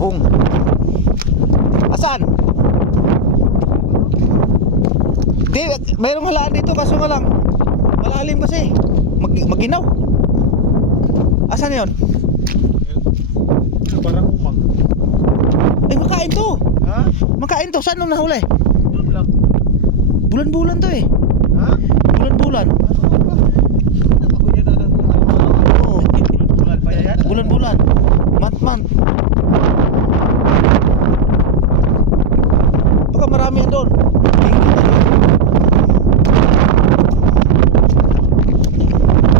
tahong. Asan? Di, mayroong halaan dito kaso nga lang malalim kasi. Maginaw. Asan yun? Parang umang. Eh, makain to. Ha? Makain to. Saan nung nahuli? Yun lang. Bulan-bulan to eh. Ha? Bulan-bulan. Ako niya na lang. Oo. Bulan pa yan? Bulan-bulan. Month-month. Baka marami yan doon.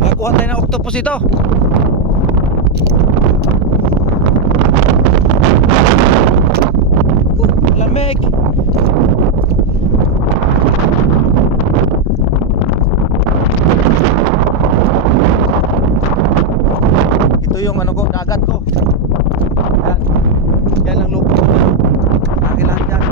Nakakuha tayo ng octopus ito. Lamig. Ito yung ano ko, dagat ko. Yan. Yan ang lupo ko. Akin lahat yan.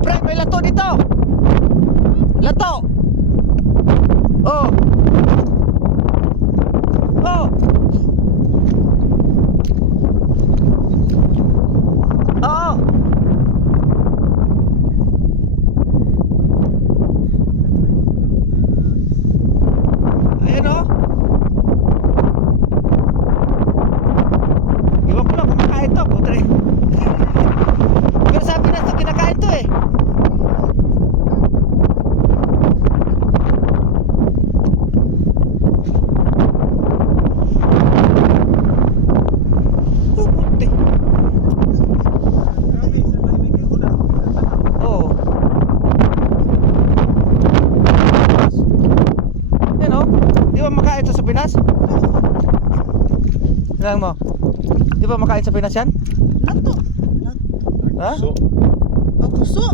Pre, may lato dito. Lato. Oh. Oh. Oo. Ayan o. Iwan ko lang kung makain to, putre. Pero sabi na ito, kinakain to eh. Puti. Oo. Yan o. Di ba makain to sa Pinas? Ilang mo? Di ba makain sa Pinas yan? Lato. Ha? So, Puso.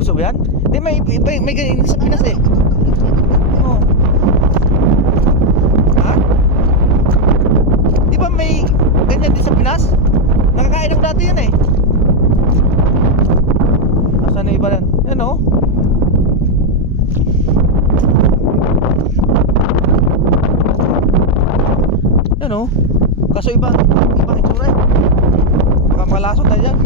Gusto mo yan? Di may ganyan sa Pinas eh. Oo. Ha? Di ba may ganyan din sa Pinas? Nakakain ako dati yan eh. Asan na iba yan? Yan o. Yan o. Kaso ibang itsura eh. Baka malasot na dyan.